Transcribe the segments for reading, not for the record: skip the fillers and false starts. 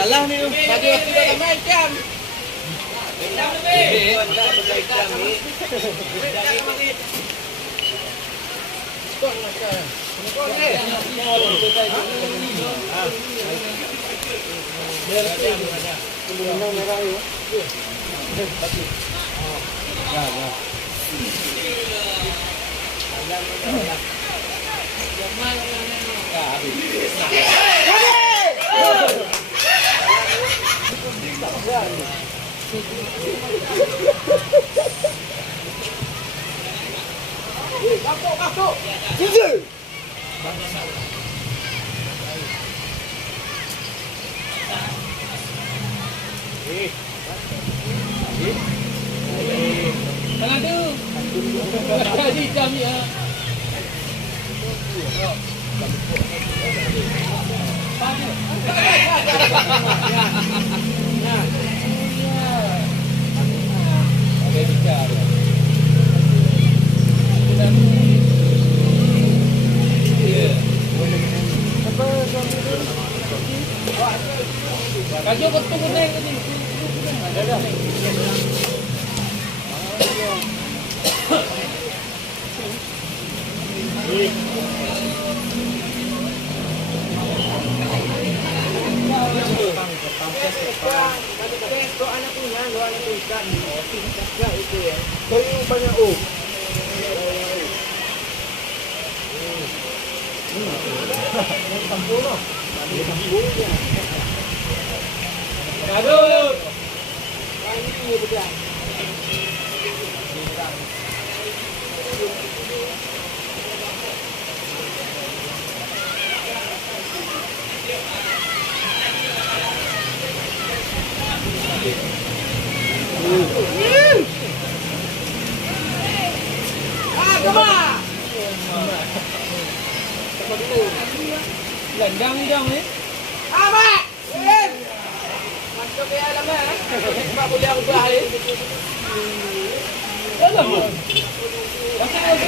kalah ni. Bagi waktu dah main jam. Skor macam. Skor ni. Merah ni. Ya, ya. Masuk. Jujur. Tangan tu. Jadi jam ni ah. Kaju betul betul ni. Ada dah. Anak punya, dua anak tu ikan. Ikan itu ya. Kau banyak oh. Sempurna. Aduh. Ini betul. Landang ni dong ni. Mak. Masuk ke dalam ah. Mak boleh aku buat ni. Dalam. Pasal apa?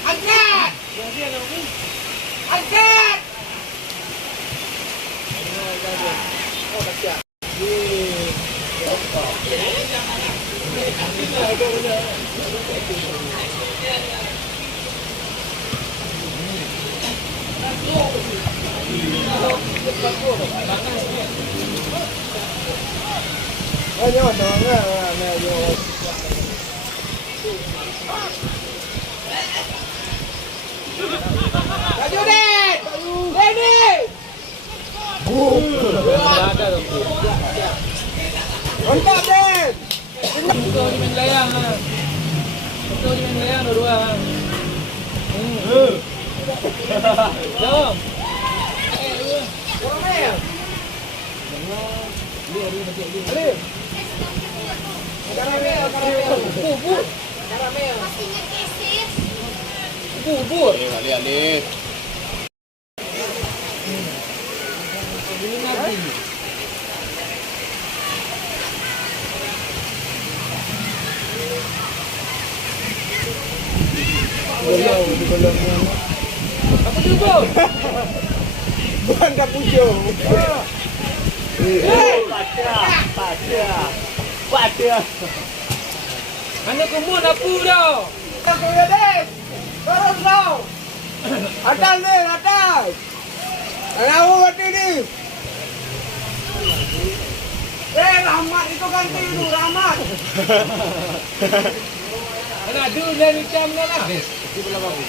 Angkat. Angkat. Oh, tak siap. Ayo, tolonglah, ayo. Maju deh, Denny. Ada tu. Mantap deh. Betul di main layang ah. Betul di main layang dua-dua. Jom. Orang main. Ali. Karamel. Bubur. Karamel. Bubur. Ali. Ini lagi. Apa tu bro? Bukan kapujo. Pada. Mana kemun apa dah? Kau ya deh. Terus kau. Atas ni, atas. Aku ganti ni. Rahmat itu ganti itu, Rahmat. Mana ada dan macam mana? Di belah bagus.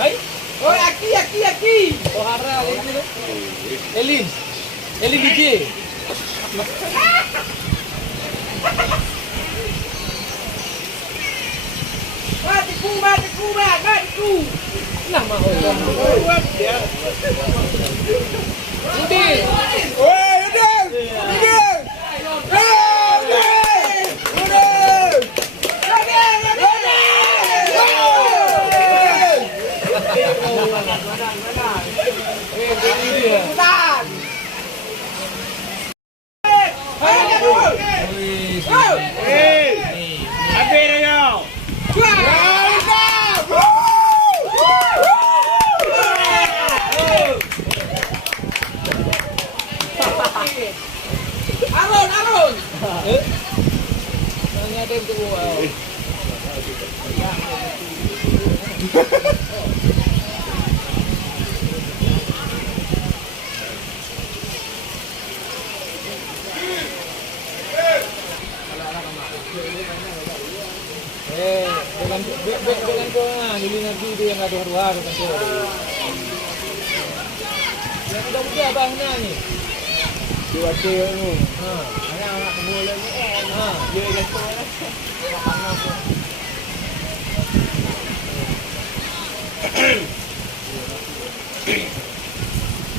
Hai? Oh, Aki. Oh, Hara itu tu. Elin DJ. Matiku. Nah, mau. Buat dia. Udin. Oi, Udin. Habis dah. dua tu kata. Yang sudah muda abang ni ni. Dia baca ni. Anak bola ni. Dia lepas lah. Panas tu.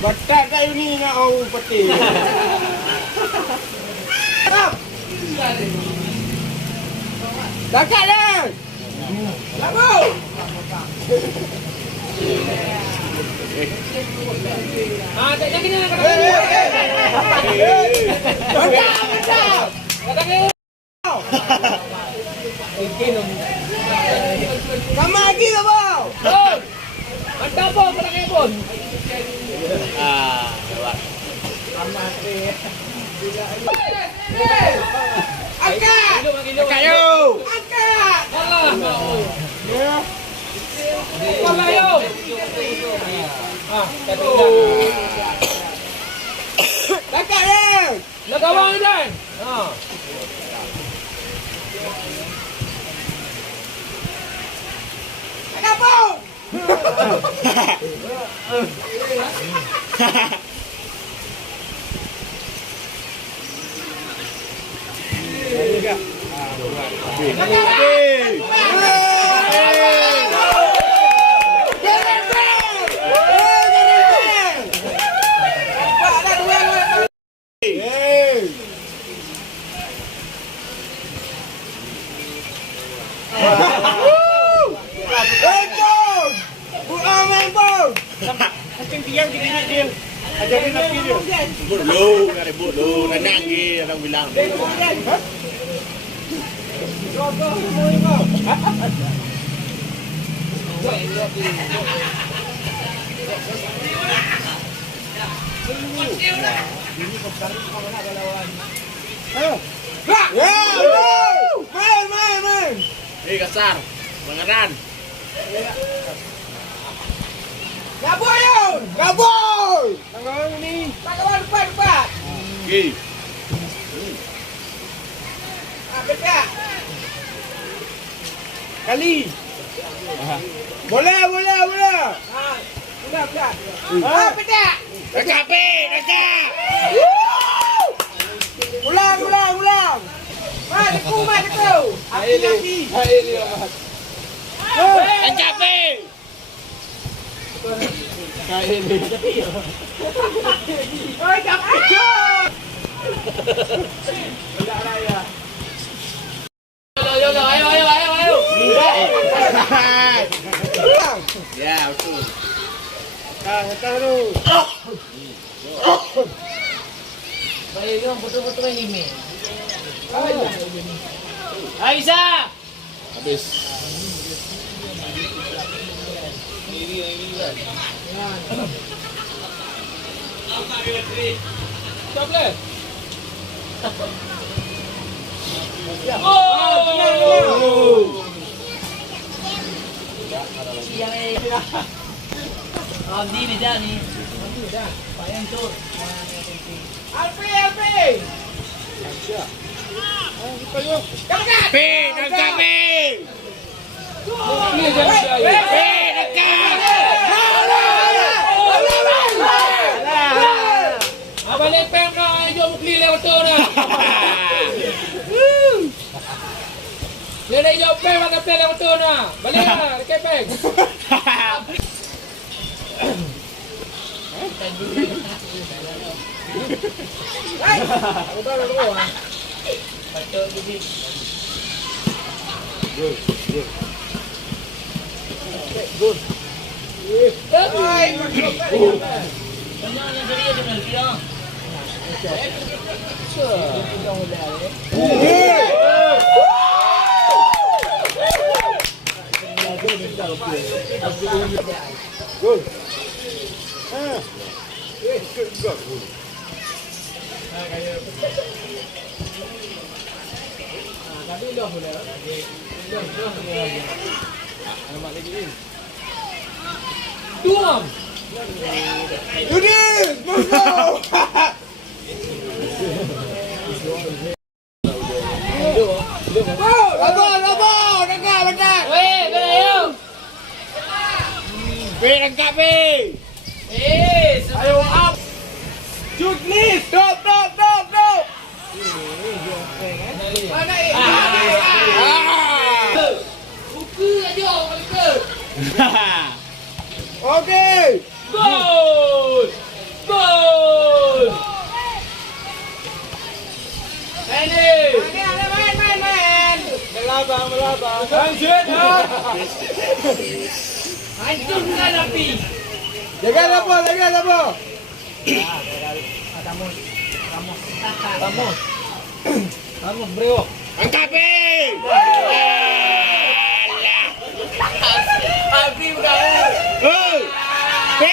Batat kat ni nak orang peti. Dekat dah. Lagu. Tak jadi nak kata. Batat. Kata ke. Sama lagi ke bau? Mantap pun kata ke pun. Lewat. Sama ni. Angkat. Angkat yo. Angkat. Alah kau. Ya. Alah yo. Kata Dekat dah. nak kawan dan. Ada bau. Ribut dulu, nak ribut dulu. Renang ke, orang bilang. Main. Kasar. Mengeran. Gaboi. Tanggal ni. Depan. Okey. Dekat. Kali. Bola. Dekat. Pedak. Dekat. Ulang. Teku. Lagi. Angkat pe. Oi, dapat. Ayo. Ya, betul. Hantar tu. Baik yang betul-betul main ini. Aisyah. Habis. Coklat. Ni beda ni. Payang tu. Alfi. Dekat. Ni jadi Abang lepeng kau jom bukli lewat tu dah. Dia dah jom peng nak play lewat tu dah. Balik lah, dekat peng. Patut jadi. Good. Banyak yang jadi ada nanti ah. Gol. Tadi dah boleh. Alamat lagi ni. Tuam. Yudin, Muslim. Labor, dekat. Weh, kena yo. Rangkap P. Ayo up. Shoot please. Stop. Mana buku aja mereka. Okey. Gol. Main. Melabang. Lanjut. Hancurkan api. Jaga apa? Ramos brewok. Angkat P. Api bergaul. P.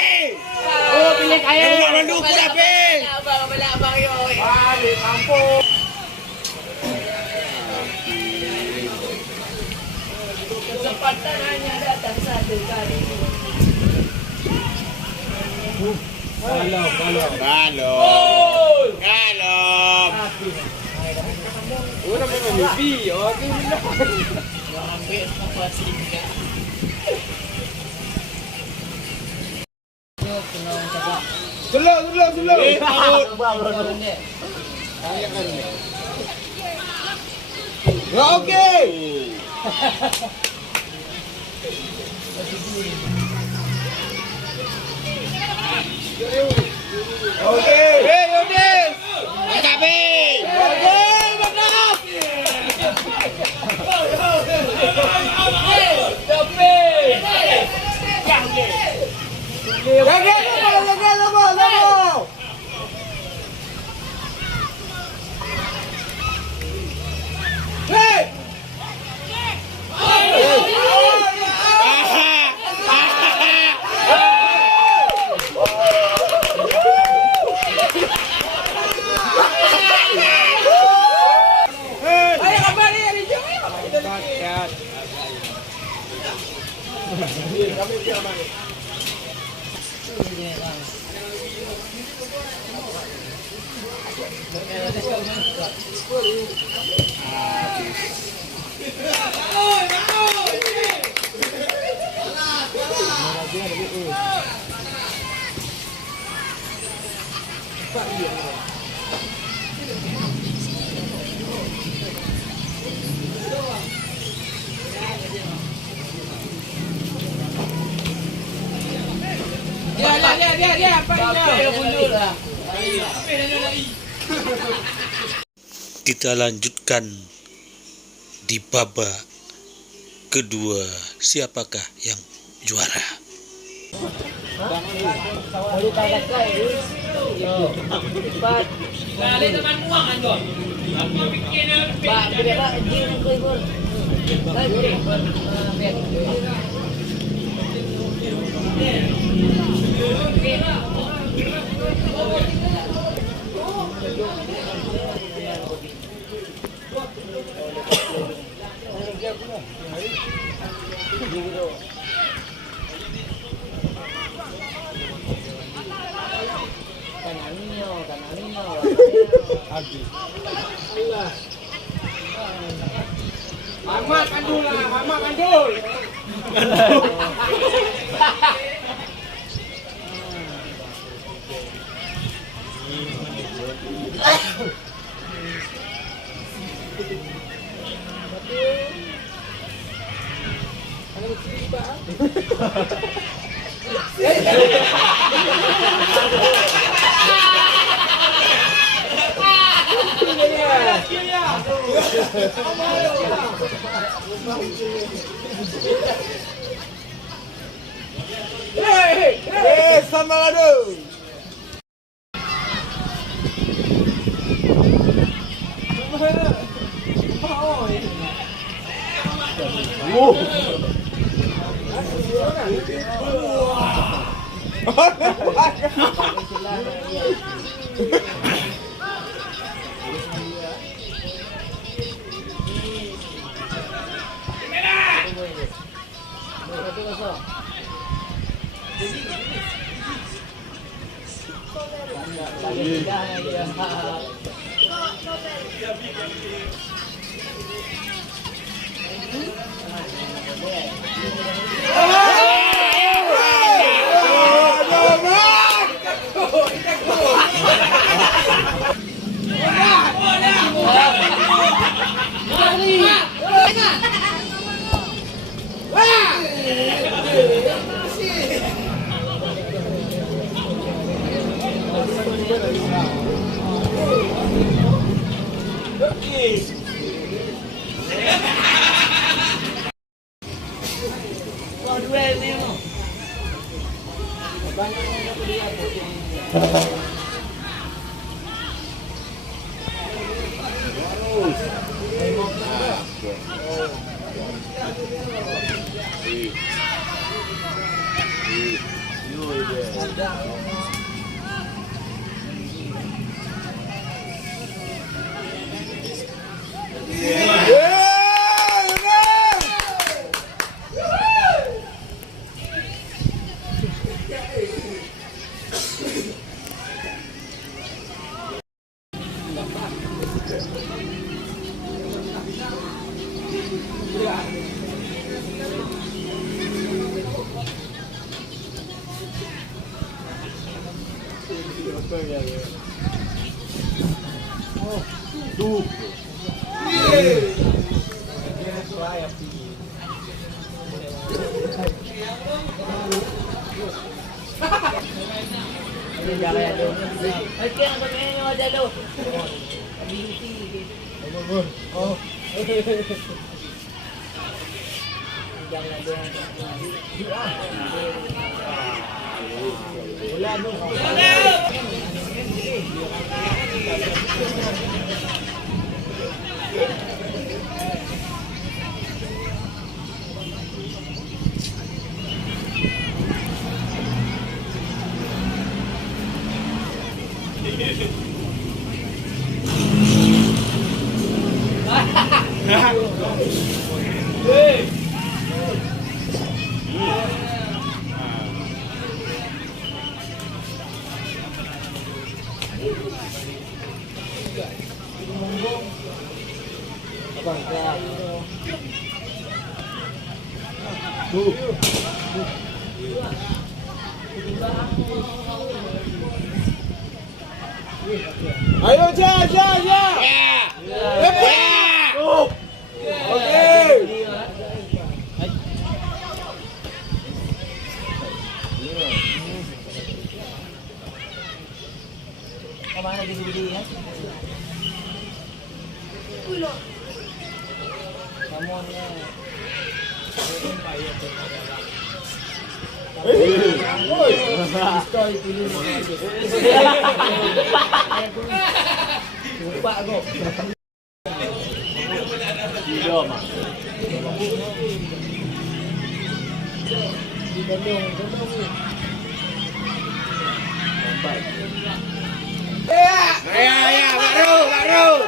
Oh, pilih kaya. Abang mendukung dah P. Abang yo. Balik kampung. Kesempatan hanya datang satu kali. Balong. Orang memang mimpi. Okey. Ambil apa sih? Dulu. Ya okey. Okey. Yudis. Angkat P. Jaga apa? Hey! Dia apa dia? Kita lanjutkan di babak kedua, siapakah yang juara? Amat kandul. Hey, sama lado. Ayo, ja. Okey. Kemana gini-gini ya? Kamuannya. Lupa kok. Video mah. Ya, baru.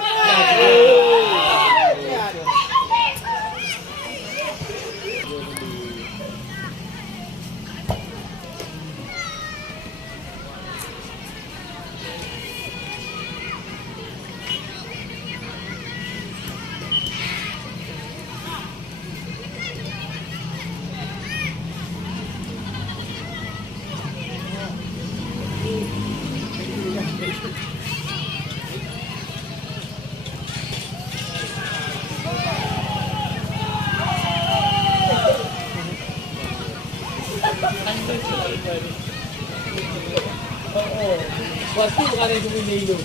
Pasti bukan yang Dumino.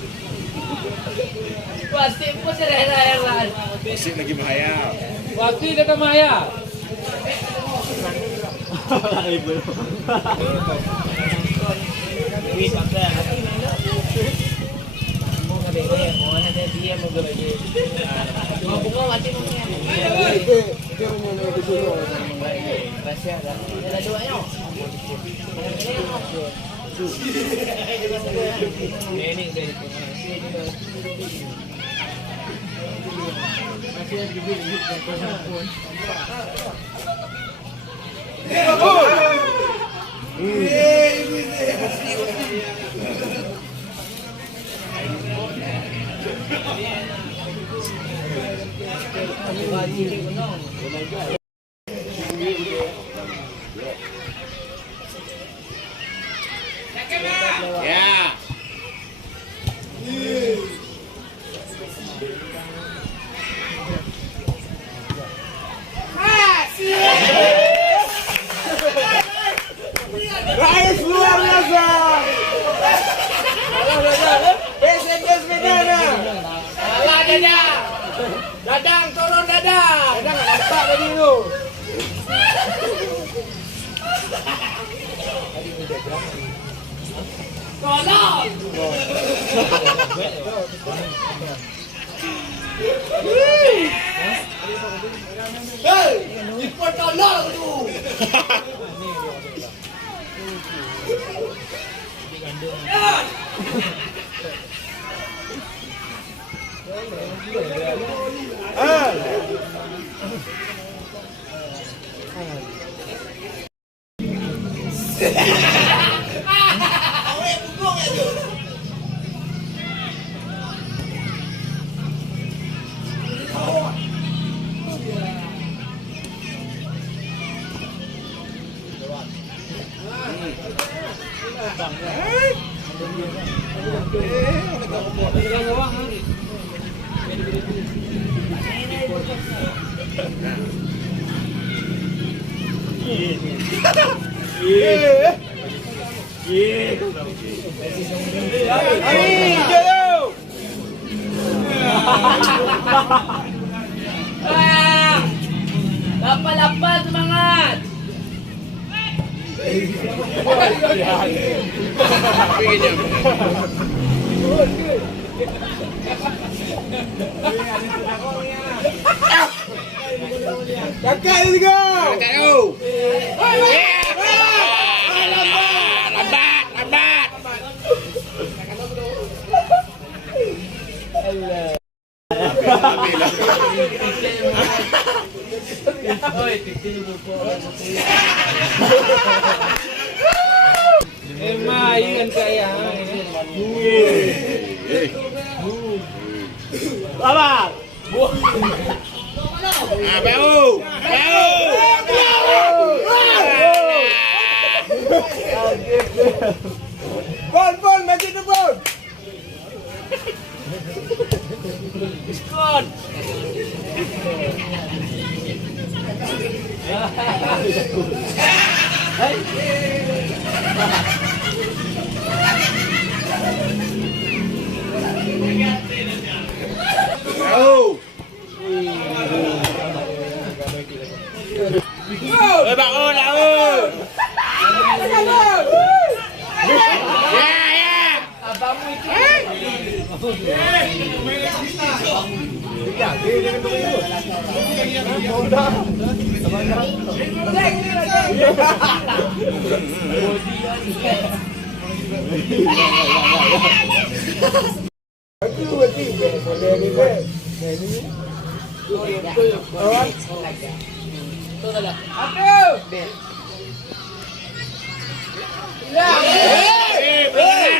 Pasti po sa rela-relan. Masih lagi bahaya. Waktu itu ke Maya. Ya. Rais luar biasa. SMS Megana. Salah dia. tadi tu. Tolong. Hei, jeput tolong tu. Lapal-lapal semangat. Kakak, let's go. Lambat. Main saya. Sabar. Bau. Bon, maju tu bon. Skor. Bau. Bangun lah. Ya. Abangmu itu.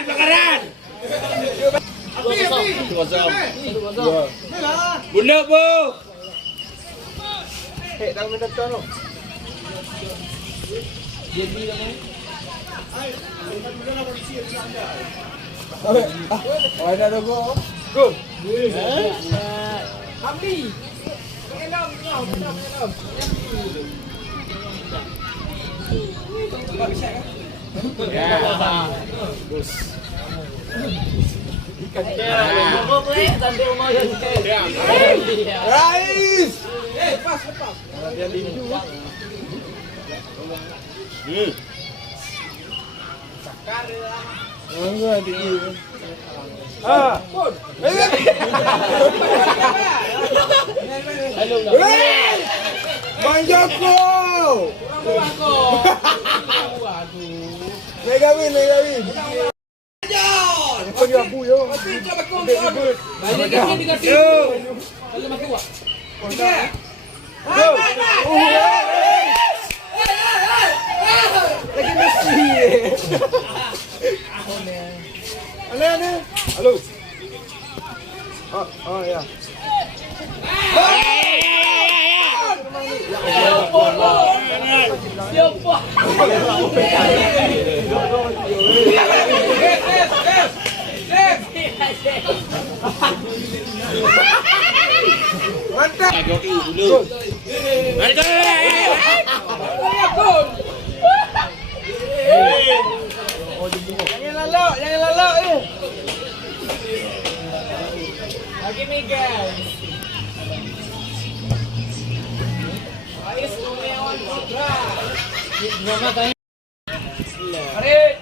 Bakaran. Bunda po. Dah minta tolong. Ada tu go. Go. Kami. Rais. Bang Joko. Mega win. Kau dia abu yo. Balik ke sini dekat sini. Kalau makan wak. Lagi Messi. Ana. Halo. Oh ya. Siapa? Mantap. Joki dulu. Mari go. Jangan lalak. Lagi Miguel. Nama tanya. Tarik.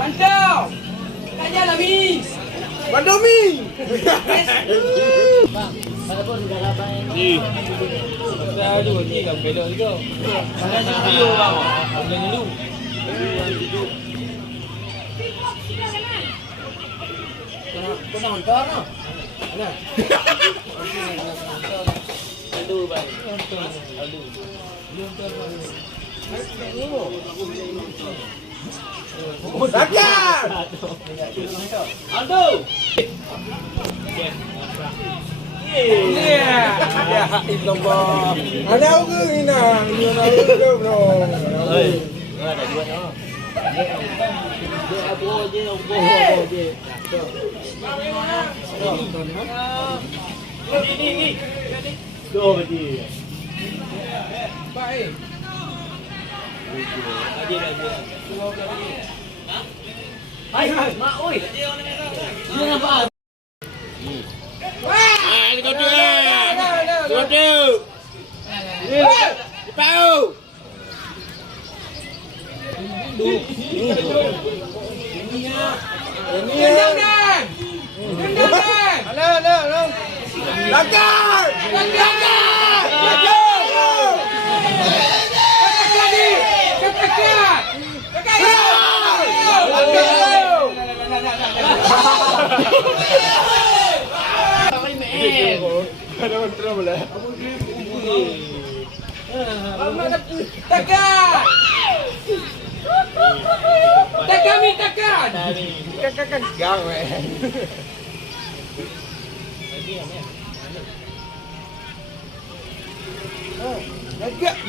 Pantau. Tanya lah, Miss. Bandomi. Dah dulu ni kan belok juga. Jangan dulu bang. Jangan dulu. Kau nak hantar no? Mana? Aduh bang. Aduh. Dakar. Aduh. Ya. Ya Allah. Ada ke ini? Ini ada ke bro? Ada dua no. Ini. Dua berarti. Baik. Hai, mak oi. Dia nampak. Ini kau tu. Kau tu. Pau. Ala. Dakar.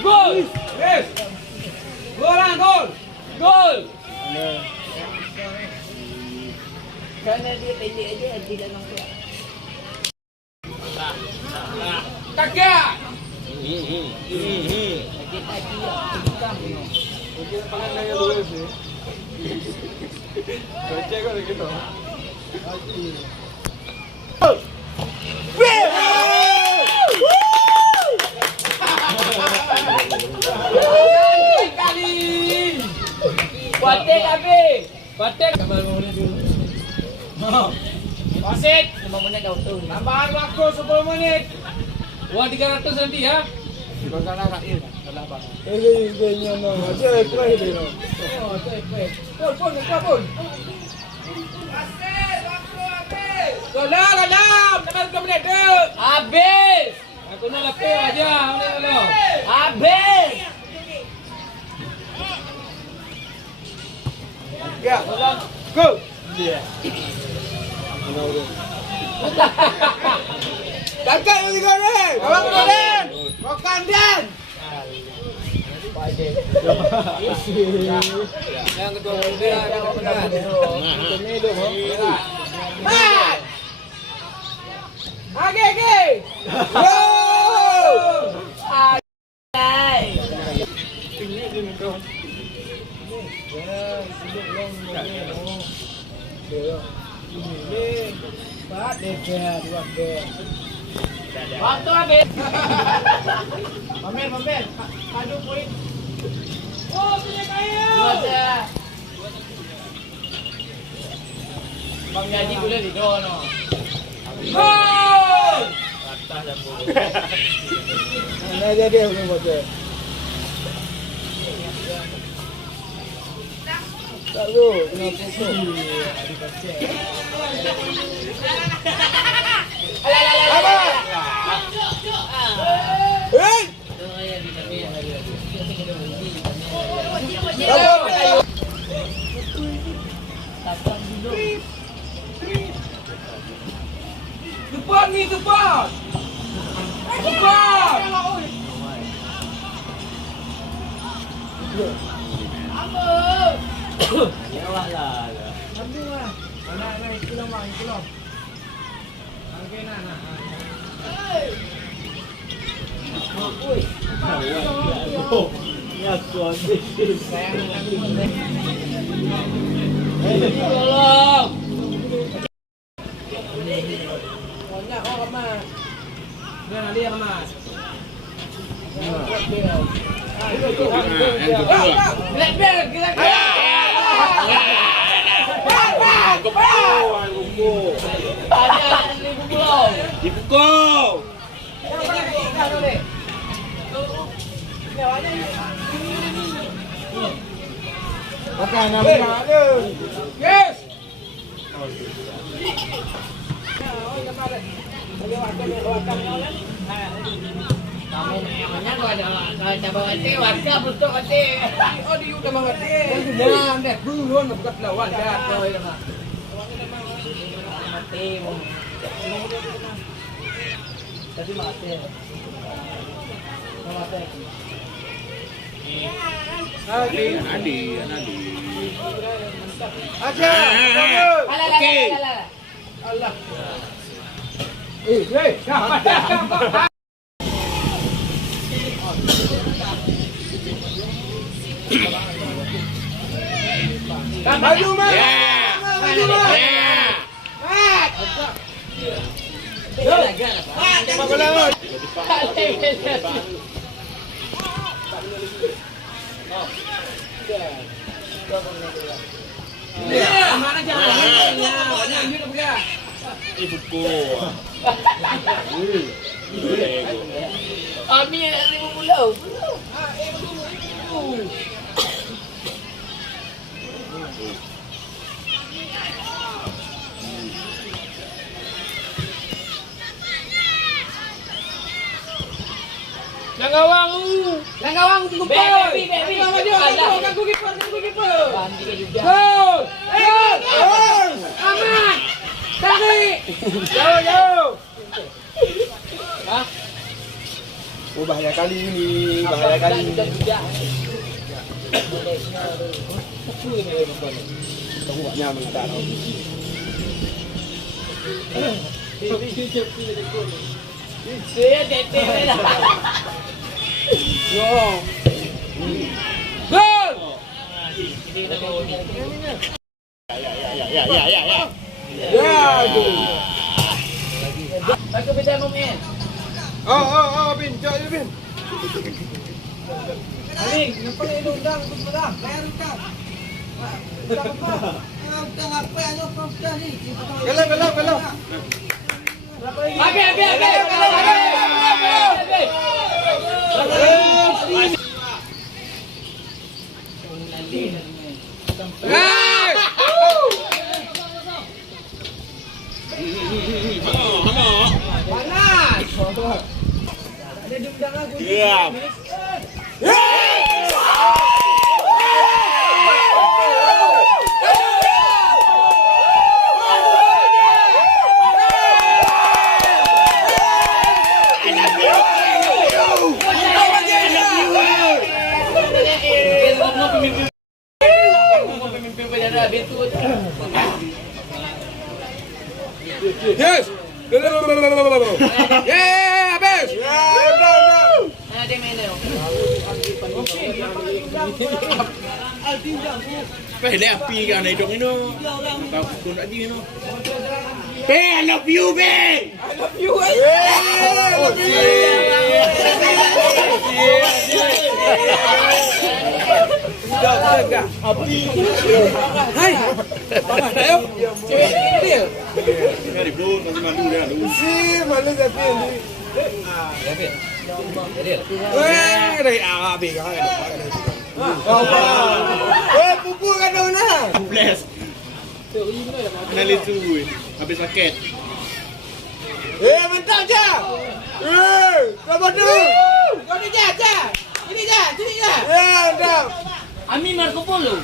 Gol! Yes! Gol! Kerana dia pendek aja tidak nampak. Kakak! Watek habis. Batek tambah 5 menit dulu. Wasit, 5 menit dah betul. tambahan waktu 10 menit. Uang 300 nanti ya. Kau sana kat dia. Salah apa? Ini no. Macam apa ini no? Oh, baik. Pun. Dalam. Tambah 10 menit tu. Habis. Aku nak lapar aja. Habis. Ya. Go. Dakar ni kau ni. Abang Koden. Makan dan. Yang ketua dia pegang. Ini tu. Mat. Age. Go. Waktu habis. Pamer. Padu poin. Oh, punya kayu. Bang Jadi boleh di dono. Gol! Mana jadi aku macam. Tak lu, kenapa tu? Hei! Cepat. Tolong. Banyak orang kemas. Dia nak dia kemas. Gerak bel, gerak bel. Ada ni pukul. Dipukul. Makan nama dia. Yes. Namanya kau ada, kalau cabar hati, warga betul hati. Oh, dia udah mengerti. Jangan deh, belum bukan lawan dah. Mati. Tapi mati. Mati. Adi. Aja. Okey. Allah. Dah. Maju, Mat. Maju, Mat. Mat. Bola, Mat. Mana jangan. Banyak juga pergi. Dipukul. Ami nak 50. Langawang tunggu pun. Baby. Ganggu kiper. Banti juga. Gol. Aman. Tarik. Jauh. Oh, bahaya kali ini. Tunggunya mentar. Saya teteh lah. Yo. Gol. Ya. Aku beda momen. Bin, jauh je, Bin. Aling, yang paling undang untuk menang. Bayar undang. Undang apa? Undang apa yang kau undang ni? Kalau. Panas. Ada diundang aku. Diam. Yes. Yeah, habis. Ada mana? Pwede api ka na itong ino. Tapos na di ino. Be, I love you, be! Hai. Apa tayo? Dia. Dari bro, kasi malu dia. Si, malu tapi ini. Dari abi ka. Pupuk kan daw na. Bless. Nalit tu. Habis paket. Mantap je. Kamu tu. Kau ni je. Sini je. Mantap. Ami Marco Polo.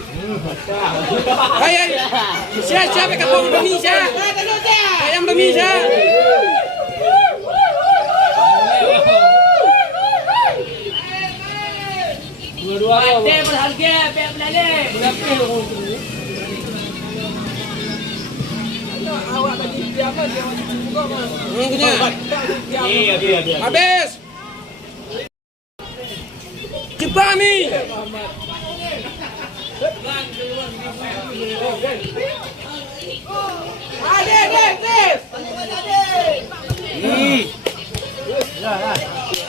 Hai. Siapa kapal bami siapa? Ayam bami siapa? Dua-dua. Ada berharga, pihak belalik. Berapa? Awak bagi dia apa? Dia wajib buka apa? Iya. Habis. Cepat ni. Ada.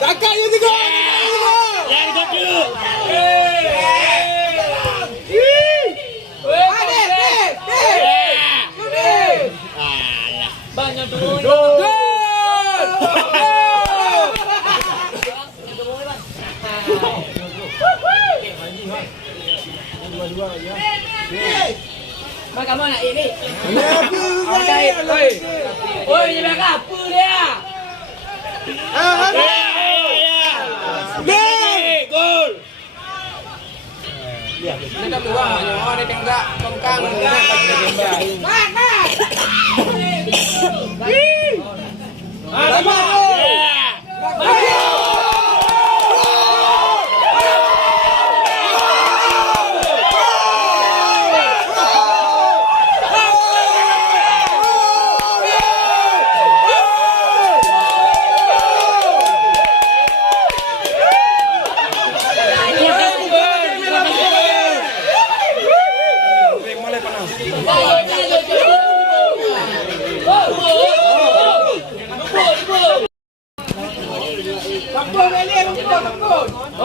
Kakak you juga. Banyak turun. Mak kamu nak ini? Oi, ni bak apa dia? Gol. Dia keluar, dia tengok tongkang nak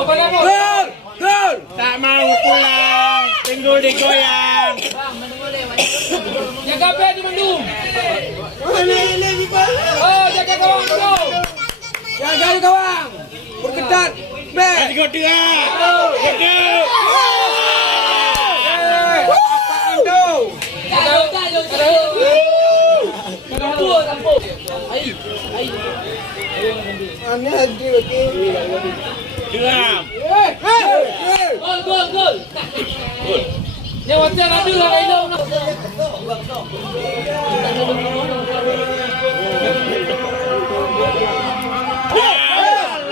bagi gambar. Gol. Tak mau pulang. Pinggul digoyang. Jaga pet di mendung. Oh, jaga gawang tu. Jaga gawang. Berketat. Bet. Gol dia. Geram. Gol. Yang macam ada lah elok nak.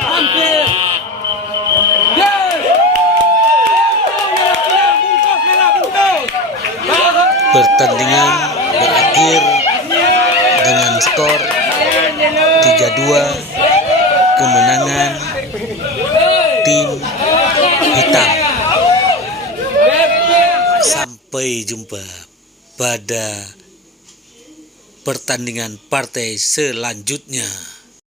Hampir. Pertandingan berakhir dengan skor 3-2, kemenangan tim hitam. Sampai jumpa pada pertandingan partai selanjutnya.